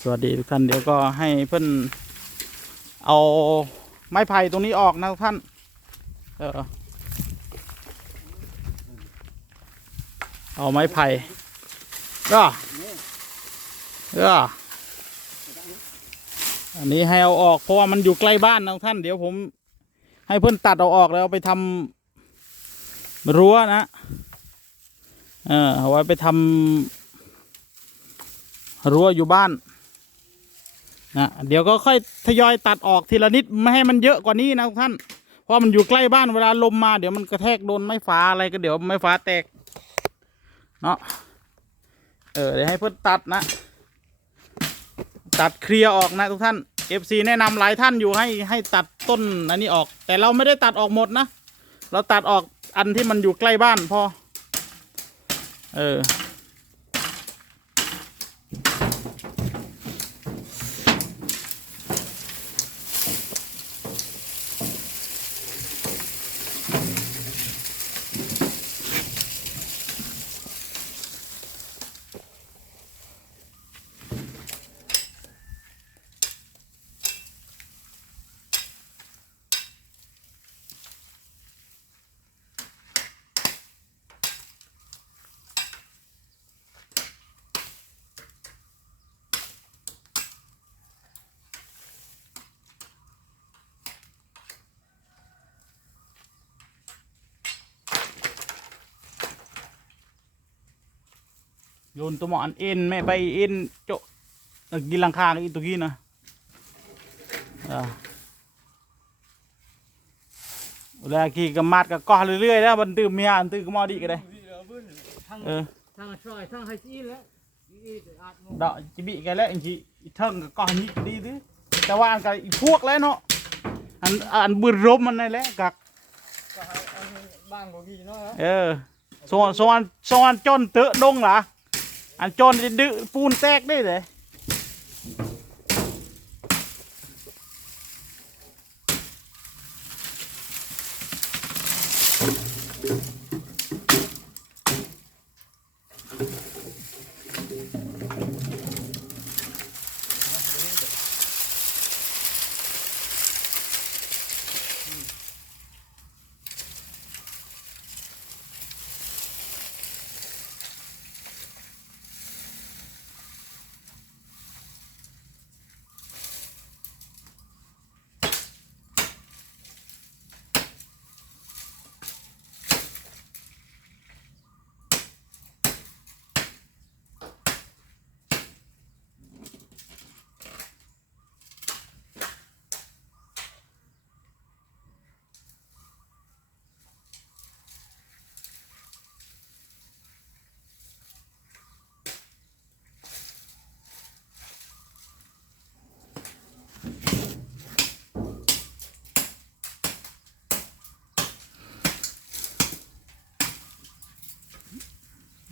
สวัสดีทุกท่านเดี๋ยวก็ให้เพื่อนเอาไม้ไผ่ตรงนี้ออกนะทุกท่านเอาไม้ไผ่ก็อันนี้ให้เอาออกเพราะว่ามันอยู่ใกล้บ้านนะทุกท่านเดี๋ยวผมให้เพื่อนตัดเอาออกแล้วเอาไปทำรั้วนะเอาไว้ไปทำรั้วอยู่บ้านเดี๋ยวก็ค่อยทยอยตัดออกทีละนิดไม่ให้มันเยอะกว่านี้นะทุกท่านเพราะมันอยู่ใกล้บ้านเวลาลมมาเดี๋ยวมันกระแทกโดนไม้ฟ้าอะไรก็เดี๋ยวไม้ฟ้าแตกเนาะเดี๋ยวให้เพื่อนตัดนะตัดเคลียร์ออกนะทุกท่าน FC แนะนำหลายท่านอยู่ให้ตัดต้นอันนี้ออกแต่เราไม่ได้ตัดออกหมดนะเราตัดออกอันที่มันอยู่ใกล้บ้านพอโยนตัวหมอนเอ็นไม่ไปเอ็นโจกินหลังคาอีกตัวกี้นะแล้วกี่กมัดก็ก่อเรื่อยๆแล้วมันตื่นเมียตื่นก็มอดีกันเลยทั้งช่วยทั้งให้ซีแล้วดอกจีบีกันแล้วอันจีเทิงก็ก่อนี้ก็ดีดื้อแต่ว่าอันกับอีพวกแล้วเนาะอันบืนรบมันนั่นแหละกักบ้านของพี่เนาะส่วนจนเตอะดงล่ะอันจนดื้อปูนแตกได้เลย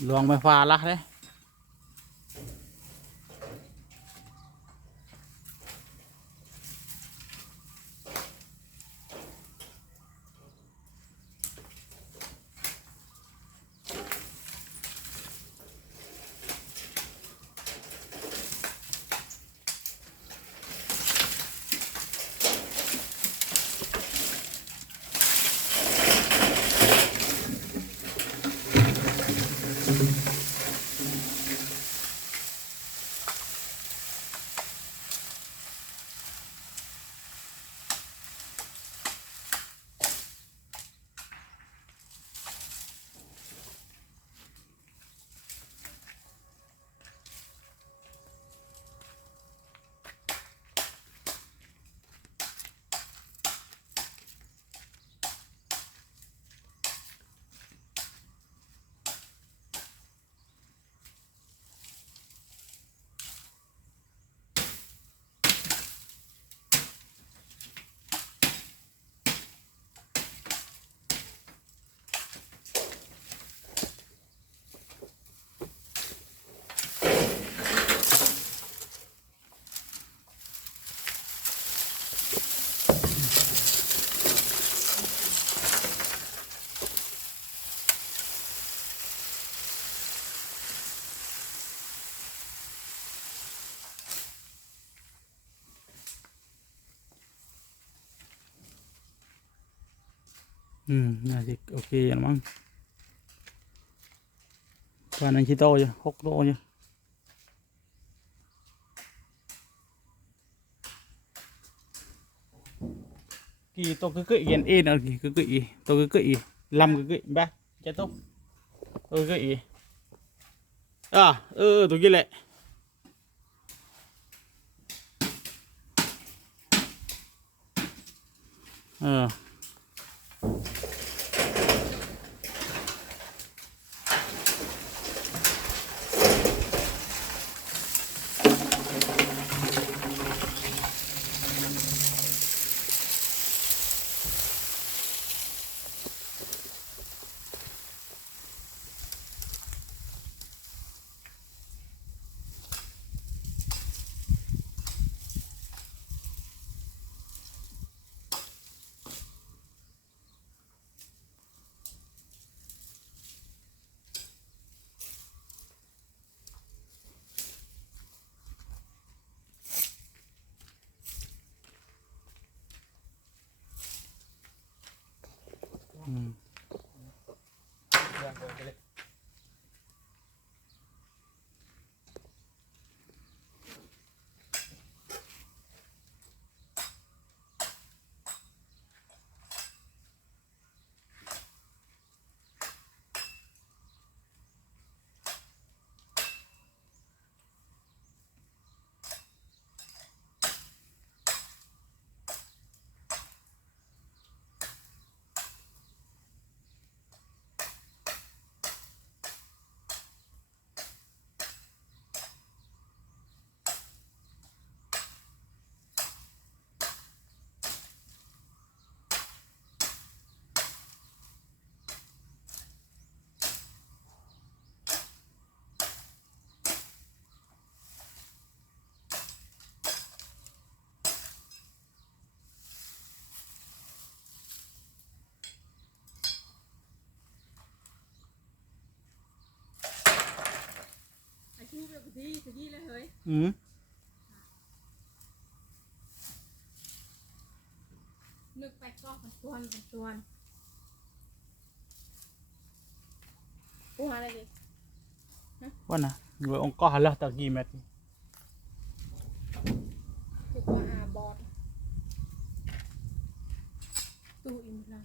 ลวงไฟฟ้าละเลย น่าจะโอเคอย่างมั้งตอนนั้นชิโตอยู่6 โลอยู่กี่ตัวก็อีอันเอ็นอะไรกี่ก็อีตัวก็อีลำก็อีบ้าจะตัวตัวก็อีตัวกี่แหละนึกไปก็เป็นส่วนปูหาอะไรดิ ว่านะเงยองค์ก็หันละตะกี้เม็ด คือว่าอาบอดตู้อิมรัง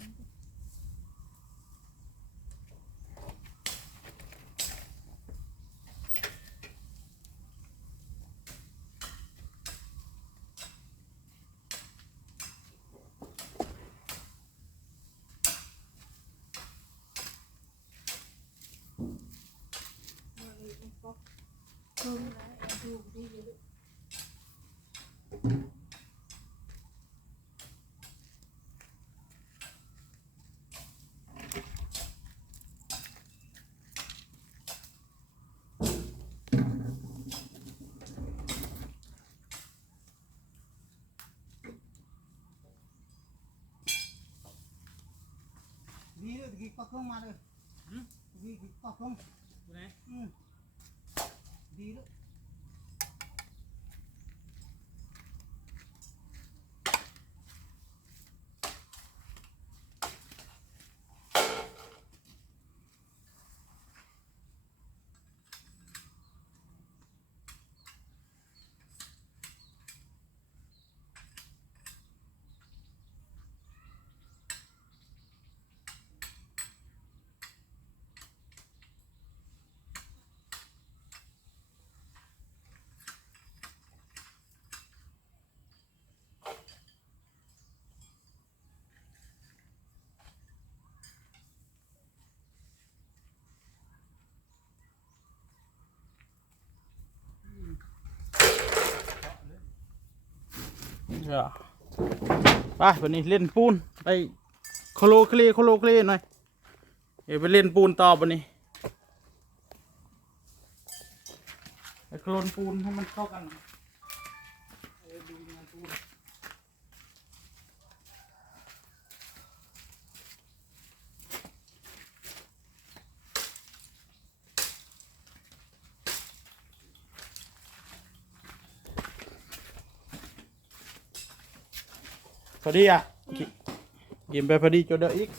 ดีเลยตะกี้ก็เครื่องมาเลยตะกี้ก็เครื่องไหนดีเลย ไปวันนี้เล่นปูนไปโคโลเคลีหน่อยเดี๋ยวไปเล่นปูนต่อวันนี้ไปโคลนปูนให้มันเข้ากันดูงานปูนพอดีอ่ะกินไปพอดีจนเดี๋ยวอีก